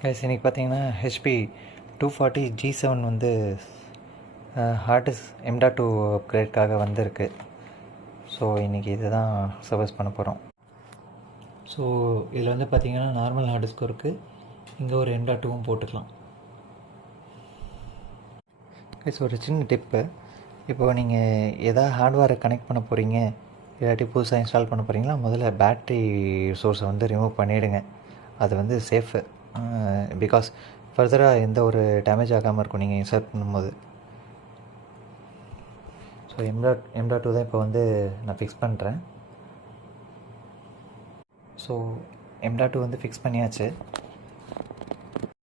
Guys இன்றைக்கி பார்த்தீங்கன்னா HP 240 G7 வந்து ஹார்ட் டிஸ்க் M.2 அப்கிரேட்காக வந்திருக்கு. ஸோ இன்றைக்கி இது தான் சர்வீஸ் பண்ண போகிறோம். ஸோ இதில் வந்து பார்த்திங்கன்னா நார்மல் ஹார்ட் டிஸ்க்கும் இருக்குது, இங்கே ஒரு M.2வும் போட்டுக்கலாம். கைஸ் ஒரு சின்ன டிப்பு, இப்போது நீங்கள் எதாவது ஹார்ட்வேரை கனெக்ட் பண்ண போகிறீங்க இல்லாட்டி புதுசாக இன்ஸ்டால் பண்ண போகிறீங்களா, முதல்ல பேட்ரி சோர்ஸை வந்து ரிமூவ் பண்ணிவிடுங்க. அது வந்து சேஃபு, பிகாஸ் ஃபர்தராக எந்த ஒரு டேமேஜ் ஆகாமல் இருக்கும் நீங்கள் இன்ஸ்டால் பண்ணும்போது. ஸோ M.2 தான் இப்போ வந்து நான் ஃபிக்ஸ் பண்ணுறேன். ஸோ M.2 வந்து ஃபிக்ஸ் பண்ணியாச்சு.